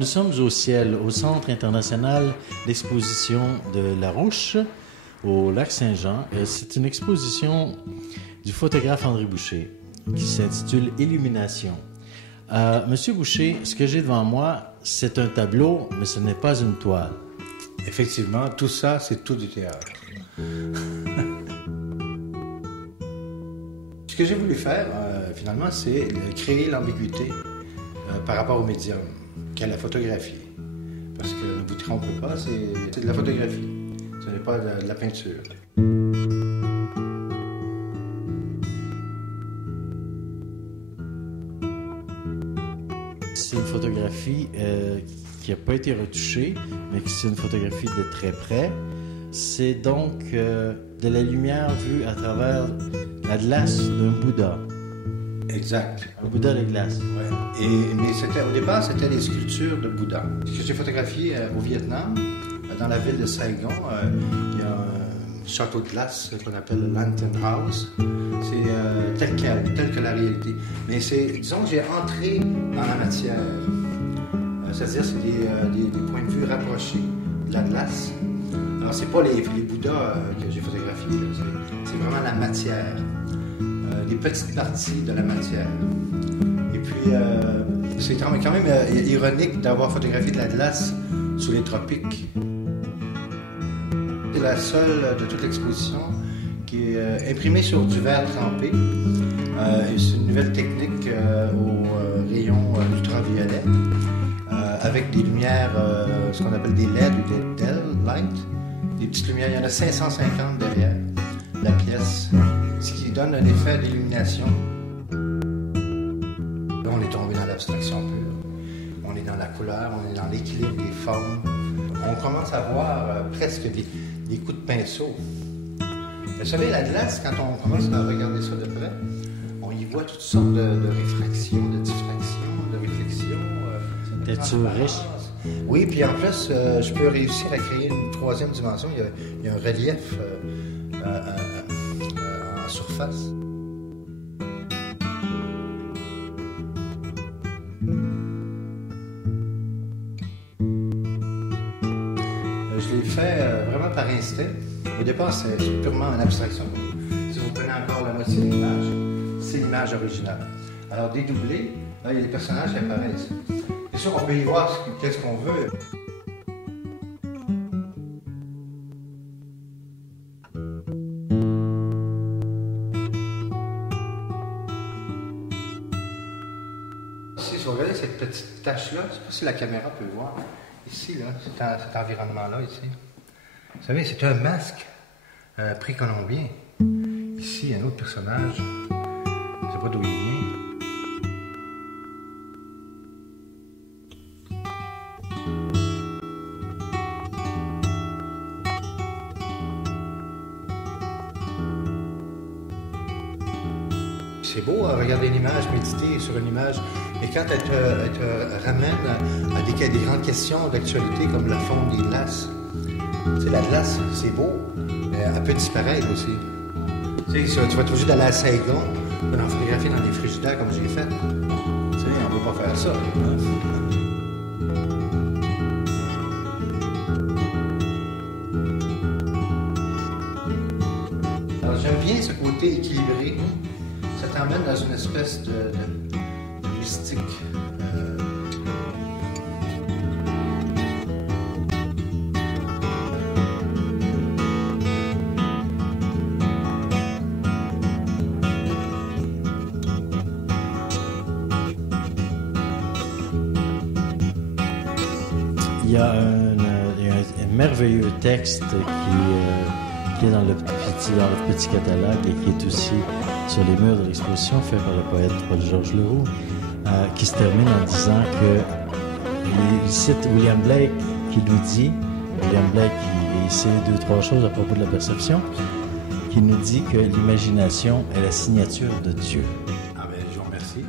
Nous sommes au ciel, au Centre international d'exposition de La Rouche, au lac Saint-Jean. C'est une exposition du photographe André Boucher qui s'intitule Illumination. Monsieur Boucher, ce que j'ai devant moi, c'est un tableau, mais ce n'est pas une toile. Effectivement, tout ça, c'est tout du théâtre. Ce que j'ai voulu faire, finalement, c'est créer l'ambiguïté par rapport au médium, qu'est la photographie. Parce que ne vous trompez pas, c'est de la photographie, ce n'est pas de la peinture. C'est une photographie qui n'a pas été retouchée, mais c'est une photographie de très près. C'est donc de la lumière vue à travers la glace d'un Bouddha. Exact. Un Bouddha de glace. Ouais. Mais au départ, c'était des sculptures de Bouddha. Ce que j'ai photographié au Vietnam, dans la ville de Saigon, il y a un château de glace qu'on appelle le Lantern House. C'est tel que la réalité. Mais disons que j'ai entré dans la matière. C'est-à-dire c'est des points de vue rapprochés de la glace. Alors, c'est pas les Bouddhas que j'ai photographiés, c'est vraiment la matière. Les petites parties de la matière. Et puis, c'est quand même ironique d'avoir photographié de la glace sous les tropiques. C'est la seule de toute l'exposition qui est imprimée sur du verre trempé. C'est une nouvelle technique au rayon ultraviolet avec des lumières, ce qu'on appelle des LED ou des DEL light, des petites lumières. Il y en a 550 derrière la pièce, ce qui donne un effet d'illumination. Là, on est tombé dans l'abstraction pure. On est dans la couleur, on est dans l'équilibre des formes. On commence à voir presque des coups de pinceau. Vous savez, la glace, quand on commence à regarder ça de près, on y voit toutes sortes de réfractions, de diffractions, de réflexions. Texture riche. Oui, puis en plus, je peux réussir à créer une troisième dimension. Il y a un relief en surface. Je l'ai fait vraiment par instinct. Au départ, c'est purement une abstraction. Si vous prenez encore la moitié de l'image, c'est l'image originale. Alors, dédoublé, là, il y a les personnages qui apparaissent. Bien sûr, on peut y voir qu'est-ce qu'on veut. Ici, si vous regardez cette petite tache-là, je ne sais pas si la caméra peut le voir. Ici, là, cet environnement-là, ici. Vous savez, c'est un masque précolombien. Ici, il y a un autre personnage. Je ne sais pas d'où il vient. C'est beau à regarder une image, méditer sur une image, mais quand elle te ramène à des grandes questions d'actualité comme la fonte des glaces, c'est la glace, c'est beau, mais elle peut disparaître aussi. Tu sais, tu vas être obligé d'aller à Saigon, en photographier dans des frigidaires comme j'ai fait. Tu sais, on ne peut pas faire ça. Alors j'aime bien ce côté équilibré. Ça t'emmène dans une espèce de mystique. Il y a un merveilleux texte qui est dans le petit catalogue et qui est aussi sur les murs de l'exposition, fait par le poète Paul-Georges Leroux, qui se termine en disant que il cite William Blake qui nous dit, William Blake il sait 2-3 choses à propos de la perception, qui nous dit que l'imagination est la signature de Dieu. Ah ben, je vous remercie.